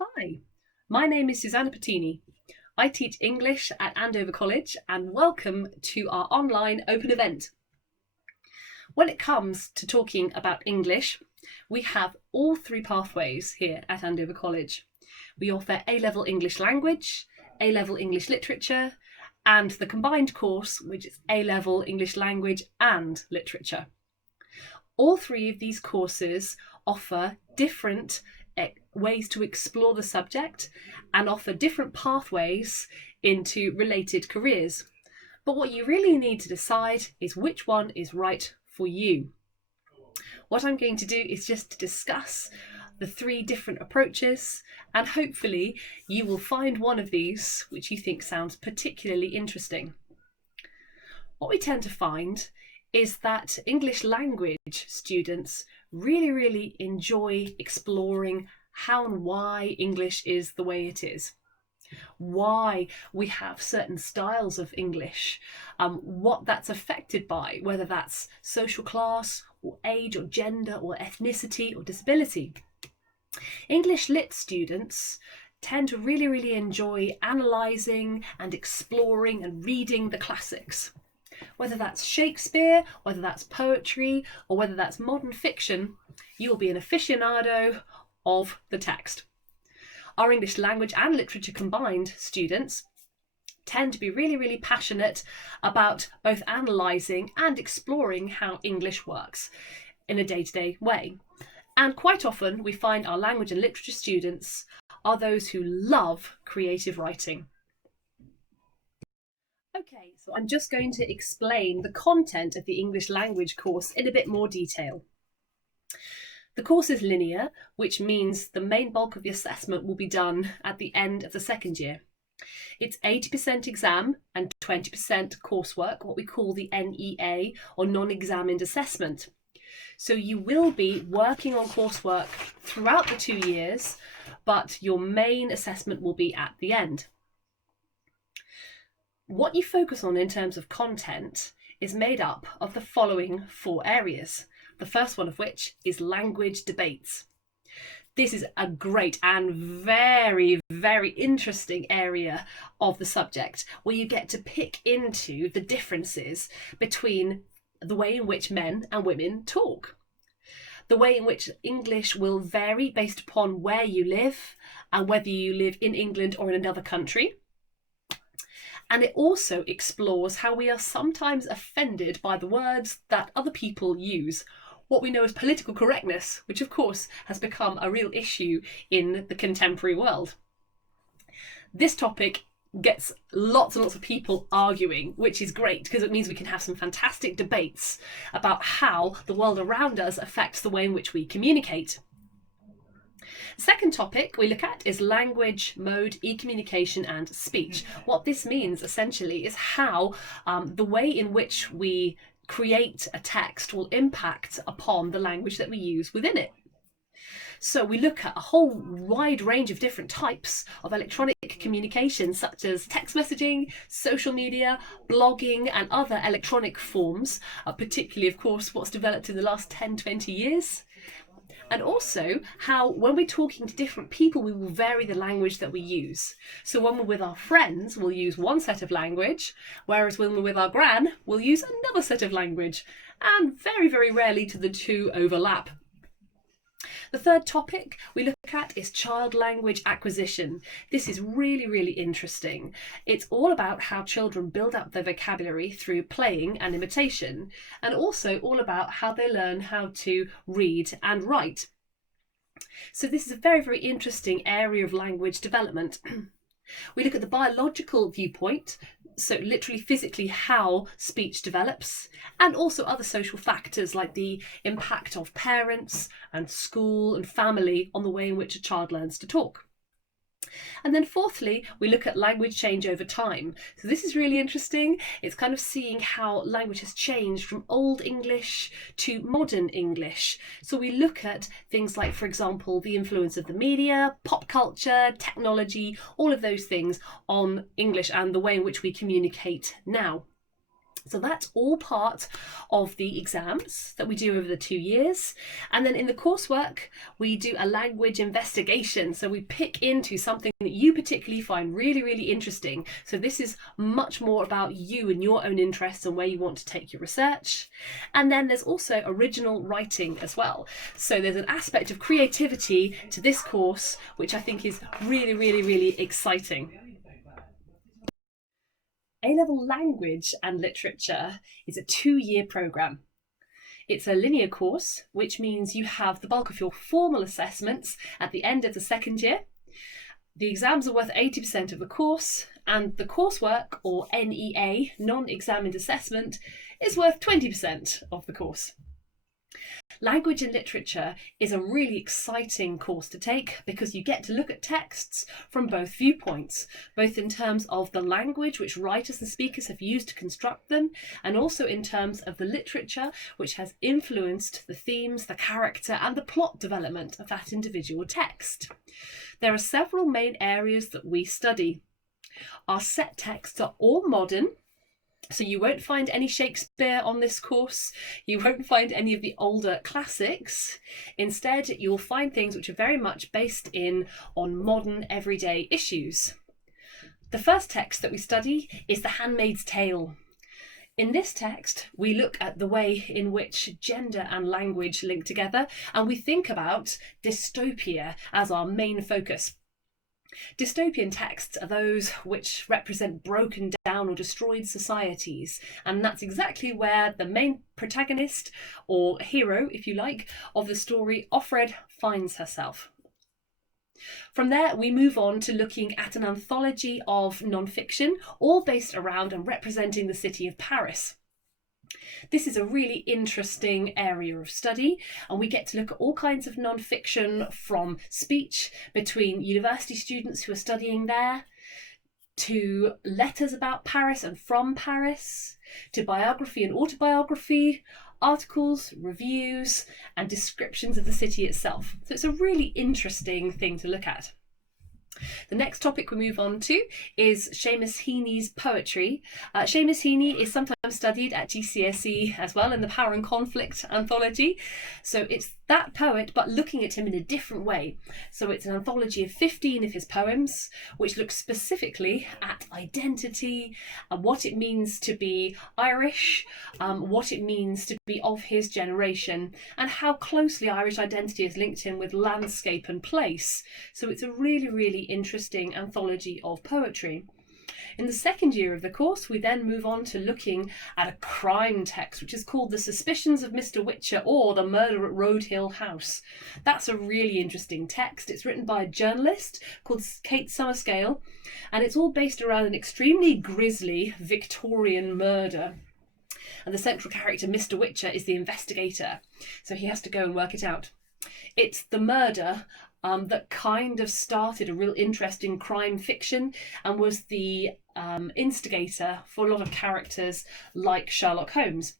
Hi, my name is Susanna Pettini. I teach English at Andover College and welcome to our online open event. When it comes to talking about English, we have all three pathways here at Andover College. We offer A-level English language, A-level English literature, and the combined course, which is A-level English language and literature. All three of these courses offer different ways to explore the subject and offer different pathways into related careers. But what you really need to decide is which one is right for you. What I'm going to do is just to discuss the three different approaches, and hopefully you will find one of these which you think sounds particularly interesting. What we tend to find is that English language students really enjoy exploring how and why English is the way it is, why we have certain styles of English, what that's affected by, whether that's social class or age or gender or ethnicity or disability. English lit students tend to really enjoy analysing and exploring and reading the classics. Whether that's Shakespeare, whether that's poetry, or whether that's modern fiction, you will be an aficionado of the text. Our English language and literature combined students tend to be really passionate about both analysing and exploring how English works in a day-to-day way. And quite often we find our language and literature students are those who love creative writing. Okay, so I'm just going to explain the content of the English language course in a bit more detail. The course is linear, which means the main bulk of the assessment will be done at the end of the second year. It's 80% exam and 20% coursework, what we call the NEA, or non-examined assessment. So you will be working on coursework throughout the 2 years, but your main assessment will be at the end. What you focus on in terms of content is made up of the following 4 areas, the first one of which is language debates. This is a great and very interesting area of the subject, where you get to pick into the differences between the way in which men and women talk. The way in which English will vary based upon where you live and whether you live in England or in another country. And it also explores how we are sometimes offended by the words that other people use, what we know as political correctness, which of course has become a real issue in the contemporary world. This topic gets lots and lots of people arguing, which is great because it means we can have some fantastic debates about how the world around us affects the way in which we communicate. The second topic we look at is language, mode, e-communication and speech. What this means essentially is how the way in which we create a text will impact upon the language that we use within it. So we look at a whole wide range of different types of electronic communication, such as text messaging, social media, blogging and other electronic forms, particularly of course what's developed in the last 10-20 years. And also how when we're talking to different people, we will vary the language that we use. So when we're with our friends, we'll use one set of language, whereas when we're with our gran, we'll use another set of language, and very rarely do the two overlap. The third topic we look at is child language acquisition. This is really interesting. It's all about how children build up their vocabulary through playing and imitation, and also all about how they learn how to read and write. So this is a very interesting area of language development. We look at the biological viewpoint, so literally physically how speech develops, and also other social factors like the impact of parents and school and family on the way in which a child learns to talk. And then fourthly, we look at language change over time. So this is really interesting. It's kind of seeing how language has changed from Old English to modern English. So we look at things like, for example, the influence of the media, pop culture, technology, all of those things on English and the way in which we communicate now. So that's all part of the exams that we do over the 2 years. And then in the coursework, we do a language investigation. So we pick into something that you particularly find really, really interesting. So this is much more about you and your own interests and where you want to take your research. And then there's also original writing as well. So there's an aspect of creativity to this course, which I think is really, really, really exciting. A-level language and literature is a 2-year programme. It's a linear course, which means you have the bulk of your formal assessments at the end of the second year. The exams are worth 80% of the course, and the coursework, or NEA, non-examined assessment, is worth 20% of the course. Language and literature is a really exciting course to take because you get to look at texts from both viewpoints, both in terms of the language which writers and speakers have used to construct them, and also in terms of the literature which has influenced the themes, the character, and the plot development of that individual text. There are several main areas that we study. Our set texts are all modern, so you won't find any Shakespeare on this course. You won't find any of the older classics. Instead, you'll find things which are very much based on modern everyday issues. The first text that we study is The Handmaid's Tale. In this text, we look at the way in which gender and language link together, and we think about dystopia as our main focus. Dystopian texts are those which represent broken down or destroyed societies, and that's exactly where the main protagonist, or hero if you like, of the story, Offred, finds herself. From there, we move on to looking at an anthology of non-fiction, all based around and representing the city of Paris. This is a really interesting area of study, and we get to look at all kinds of non-fiction, from speech between university students who are studying there, to letters about Paris and from Paris, to biography and autobiography, articles, reviews, and descriptions of the city itself. So it's a really interesting thing to look at. The next topic we move on to is Seamus Heaney's poetry. Seamus Heaney is sometimes studied at GCSE as well in the Power and Conflict anthology. So it's that poet, but looking at him in a different way. So it's an anthology of 15 of his poems, which look specifically at identity, what it means to be Irish, what it means to be of his generation, and how closely Irish identity is linked in with landscape and place. So it's a really, really interesting anthology of poetry. In the second year of the course, we then move on to looking at a crime text, which is called The Suspicions of Mr. Witcher, or The Murder at Road Hill House. That's a really interesting text. It's written by a journalist called Kate Summerscale, and it's all based around an extremely grisly Victorian murder. And the central character, Mr. Witcher, is the investigator, so he has to go and work it out. It's the murder that kind of started a real interest in crime fiction and was the instigator for a lot of characters like Sherlock Holmes.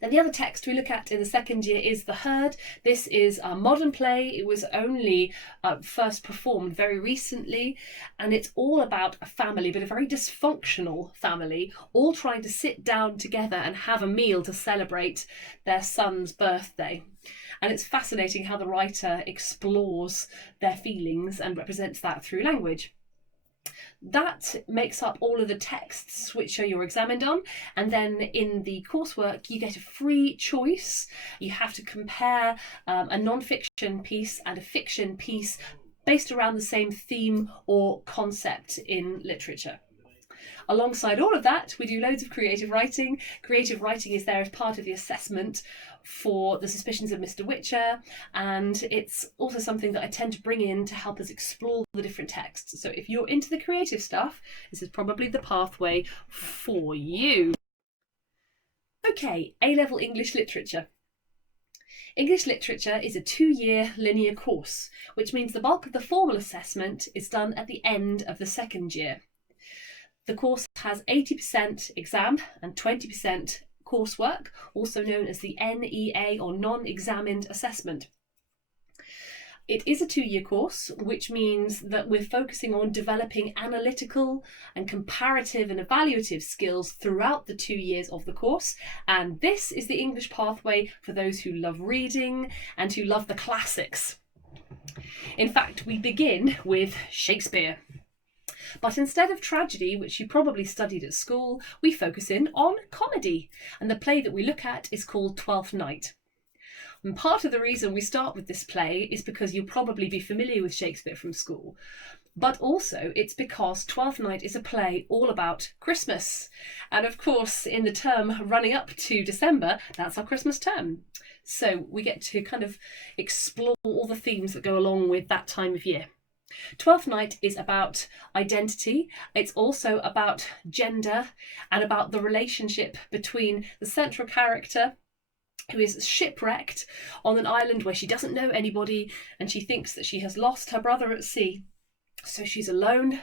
Then the other text we look at in the second year is The Herd. This is a modern play. It was only first performed very recently, and it's all about a family, but a very dysfunctional family, all trying to sit down together and have a meal to celebrate their son's birthday. And it's fascinating how the writer explores their feelings and represents that through language. That makes up all of the texts which are you're examined on, and then in the coursework you get a free choice. You have to compare a non-fiction piece and a fiction piece based around the same theme or concept in literature. Alongside all of that, we do loads of creative writing. Creative writing is there as part of the assessment for The Suspicions of Mr. Witcher, and it's also something that I tend to bring in to help us explore the different texts. So if you're into the creative stuff, this is probably the pathway for you. Okay, A-level English literature. English literature is a 2-year linear course, which means the bulk of the formal assessment is done at the end of the second year. The course has 80% exam and 20% coursework, also known as the NEA or non-examined assessment. It is a 2-year course, which means that we're focusing on developing analytical and comparative and evaluative skills throughout the 2 years of the course. And this is the English pathway for those who love reading and who love the classics. In fact, we begin with Shakespeare. But instead of tragedy, which you probably studied at school, we focus in on comedy. And the play that we look at is called Twelfth Night. And part of the reason we start with this play is because you'll probably be familiar with Shakespeare from school. But also it's because Twelfth Night is a play all about Christmas. And of course, in the term running up to December, that's our Christmas term. So we get to kind of explore all the themes that go along with that time of year. Twelfth Night is about identity. It's also about gender and about the relationship between the central character, who is shipwrecked on an island where she doesn't know anybody and she thinks that she has lost her brother at sea. So she's alone.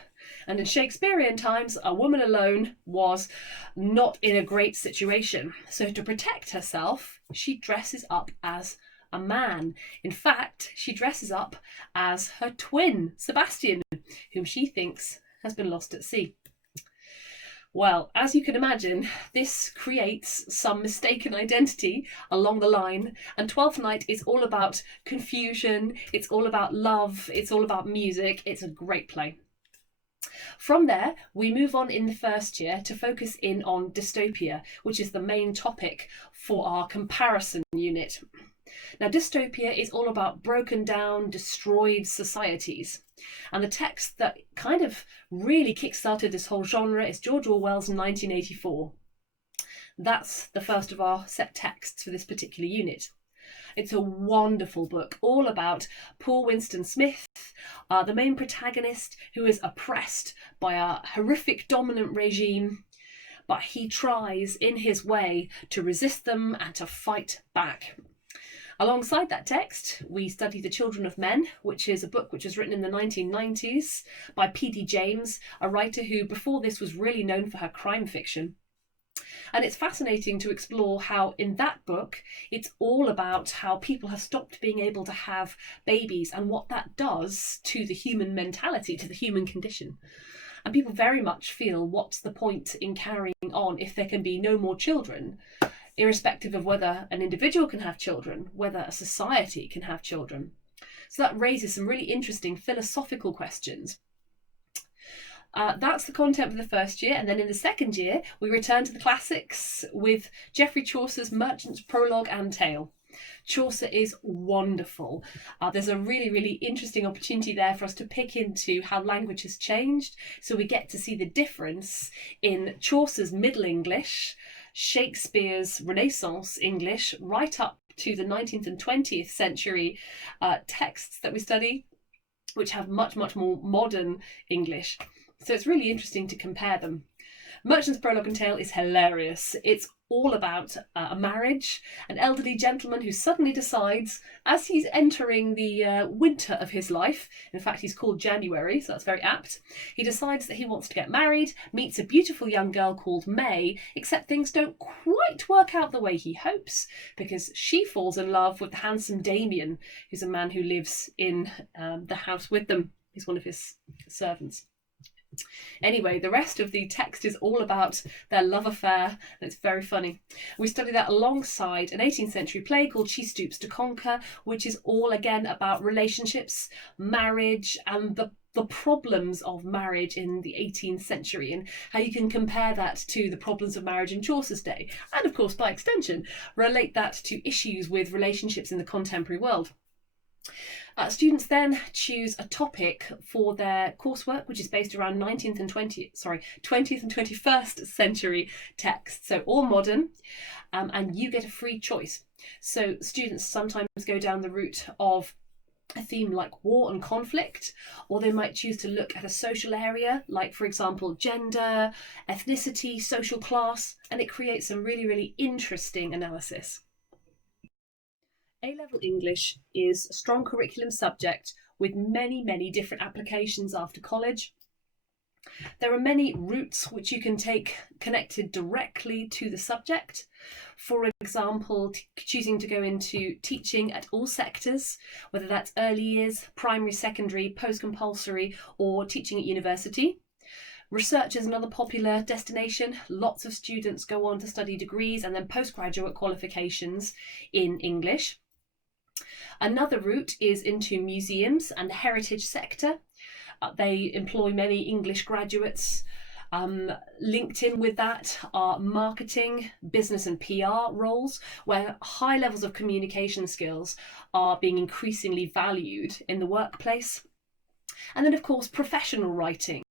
And in Shakespearean times, a woman alone was not in a great situation. So to protect herself, she dresses up as a man. In fact, she dresses up as her twin, Sebastian, whom she thinks has been lost at sea. Well, as you can imagine, this creates some mistaken identity along the line, and Twelfth Night is all about confusion, it's all about love, it's all about music. It's a great play. From there, we move on in the first year to focus in on dystopia, which is the main topic for our comparison unit. Now, dystopia is all about broken down, destroyed societies. And the text that kind of really kickstarted this whole genre is George Orwell's 1984. That's the first of our set texts for this particular unit. It's a wonderful book, all about poor Winston Smith, the main protagonist who is oppressed by a horrific dominant regime, but he tries in his way to resist them and to fight back. Alongside that text, we study The Children of Men, which is a book which was written in the 1990s by P.D. James, a writer who before this was really known for her crime fiction. And it's fascinating to explore how in that book, it's all about how people have stopped being able to have babies and what that does to the human mentality, to the human condition. And people very much feel, what's the point in carrying on if there can be no more children? Irrespective of whether an individual can have children, whether a society can have children. So that raises some really interesting philosophical questions. That's the content for the first year, and then in the second year we return to the classics with Geoffrey Chaucer's Merchant's Prologue and Tale. Chaucer is wonderful. There's a really, really interesting opportunity there for us to pick into how language has changed, so we get to see the difference in Chaucer's Middle English, Shakespeare's Renaissance English, right up to the 19th and 20th century texts that we study, which have much, much more modern English. So it's really interesting to compare them. Merchant's Prologue and Tale is hilarious. It's all about a marriage, an elderly gentleman who suddenly decides, as he's entering the winter of his life, in fact he's called January, so that's very apt, he decides that he wants to get married, meets a beautiful young girl called May, except things don't quite work out the way he hopes, because she falls in love with the handsome Damien, who's a man who lives in the house with them. He's one of his servants. Anyway, the rest of the text is all about their love affair, and it's very funny. We study that alongside an 18th century play called She Stoops to Conquer, which is all again about relationships, marriage, and the problems of marriage in the 18th century, and how you can compare that to the problems of marriage in Chaucer's day, and of course by extension relate that to issues with relationships in the contemporary world. Students then choose a topic for their coursework, which is based around 20th and 21st century texts, so all modern, and you get a free choice. So students sometimes go down the route of a theme like war and conflict, or they might choose to look at a social area, like for example gender, ethnicity, social class, and it creates some really, really interesting analysis. A-level English is a strong curriculum subject with many, many different applications after college. There are many routes which you can take connected directly to the subject. For example, choosing to go into teaching at all sectors, whether that's early years, primary, secondary, post-compulsory, or teaching at university. Research is another popular destination. Lots of students go on to study degrees and then postgraduate qualifications in English. Another route is into museums and the heritage sector. They employ many English graduates. Linked in with that are marketing, business and PR roles, where high levels of communication skills are being increasingly valued in the workplace. And then, of course, professional writing,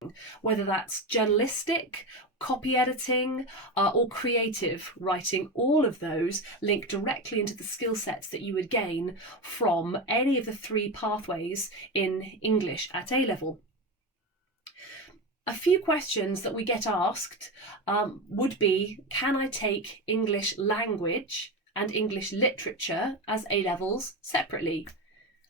whether that's journalistic, copy editing, or creative writing. All of those link directly into the skill sets that you would gain from any of the three pathways in English at A-level. A few questions that we get asked would be, can I take English language and English literature as A-levels separately?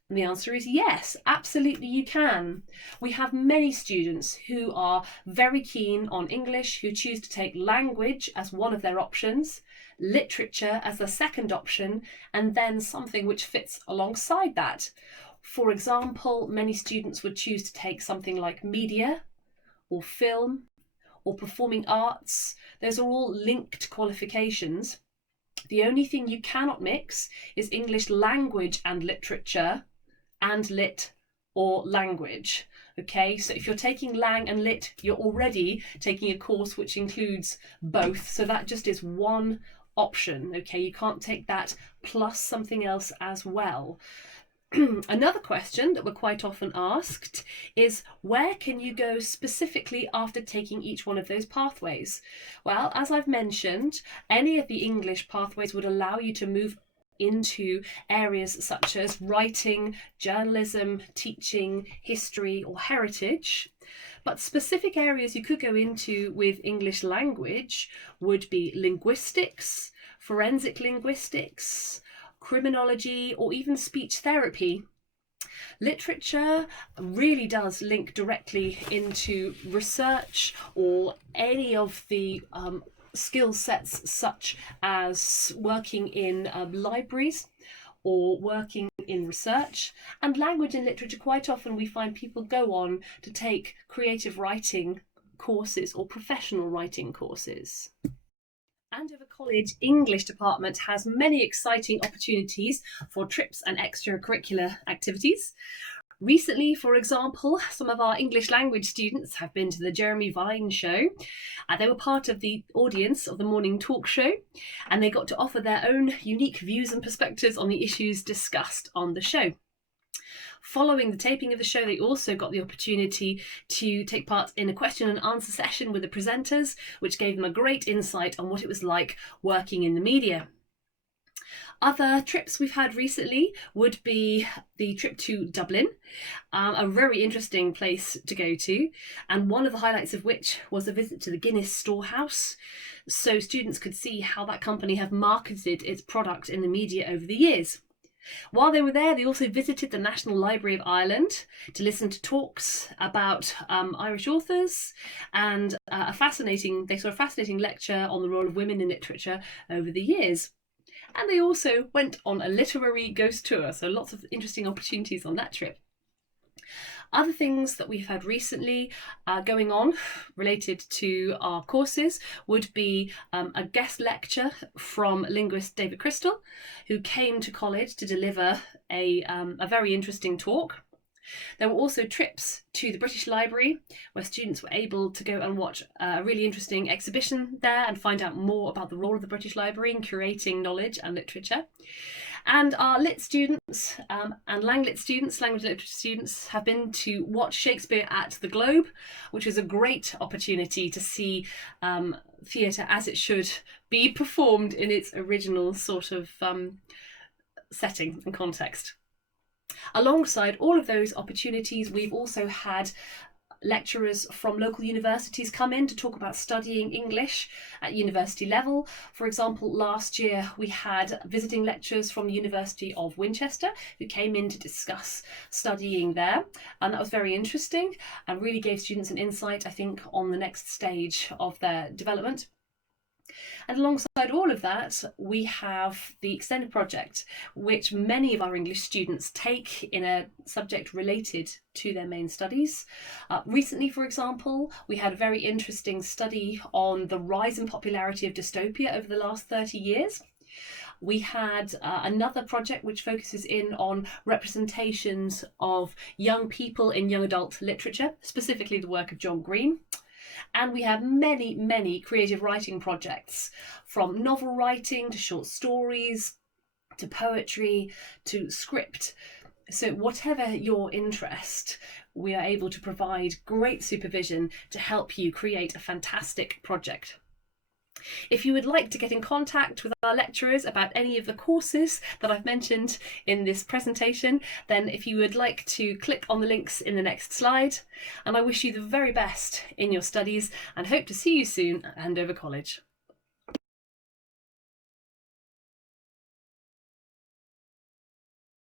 And the answer is yes, absolutely you can. We have many students who are very keen on English, who choose to take language as one of their options, literature as the second option, and then something which fits alongside that. For example, many students would choose to take something like media or film or performing arts. Those are all linked qualifications. The only thing you cannot mix is English language and literature and lit or language. Okay, so if you're taking lang and lit, you're already taking a course which includes both. So that just is one option. Okay, you can't take that plus something else as well. Another question that we're quite often asked is, where can you go specifically after taking each one of those pathways? Well, as I've mentioned, any of the English pathways would allow you to move into areas such as writing, journalism, teaching, history, or heritage. But specific areas you could go into with English language would be linguistics, forensic linguistics, criminology, or even speech therapy. Literature really does link directly into research or any of the skill sets such as working in libraries or working in research. And language and literature, quite often we find people go on to take creative writing courses or professional writing courses. Andover College English department has many exciting opportunities for trips and extracurricular activities. Recently, for example, some of our English language students have been to the Jeremy Vine show. They were part of the audience of the morning talk show, and they got to offer their own unique views and perspectives on the issues discussed on the show. Following the taping of the show, they also got the opportunity to take part in a question and answer session with the presenters, which gave them a great insight on what it was like working in the media. Other trips we've had recently would be the trip to Dublin, a very interesting place to go to, and one of the highlights of which was a visit to the Guinness storehouse, so students could see how that company have marketed its product in the media over the years. While they were there, they also visited the National Library of Ireland to listen to talks about Irish authors, and they saw a fascinating lecture on the role of women in literature over the years. And they also went on a literary ghost tour, so lots of interesting opportunities on that trip. Other things that we've had recently going on related to our courses would be a guest lecture from linguist David Crystal, who came to college to deliver a very interesting talk. There were also trips to the British Library, where students were able to go and watch a really interesting exhibition there and find out more about the role of the British Library in curating knowledge and literature. And our lit students and Langlit students, language and literature students, have been to watch Shakespeare at the Globe, which was a great opportunity to see theatre as it should be performed in its original sort of setting and context. Alongside all of those opportunities, we've also had lecturers from local universities come in to talk about studying English at university level. For example, last year we had visiting lecturers from the University of Winchester who came in to discuss studying there, and that was very interesting and really gave students an insight, I think, on the next stage of their development. And alongside all of that, we have the extended project, which many of our English students take in a subject related to their main studies. Recently, for example, we had a very interesting study on the rise in popularity of dystopia over the last 30 years. We had another project which focuses in on representations of young people in young adult literature, specifically the work of John Green. And we have many, many creative writing projects, from novel writing to short stories, to poetry, to script. So whatever your interest, we are able to provide great supervision to help you create a fantastic project. If you would like to get in contact with our lecturers about any of the courses that I've mentioned in this presentation, then if you would like to click on the links in the next slide. And I wish you the very best in your studies and hope to see you soon at Andover College.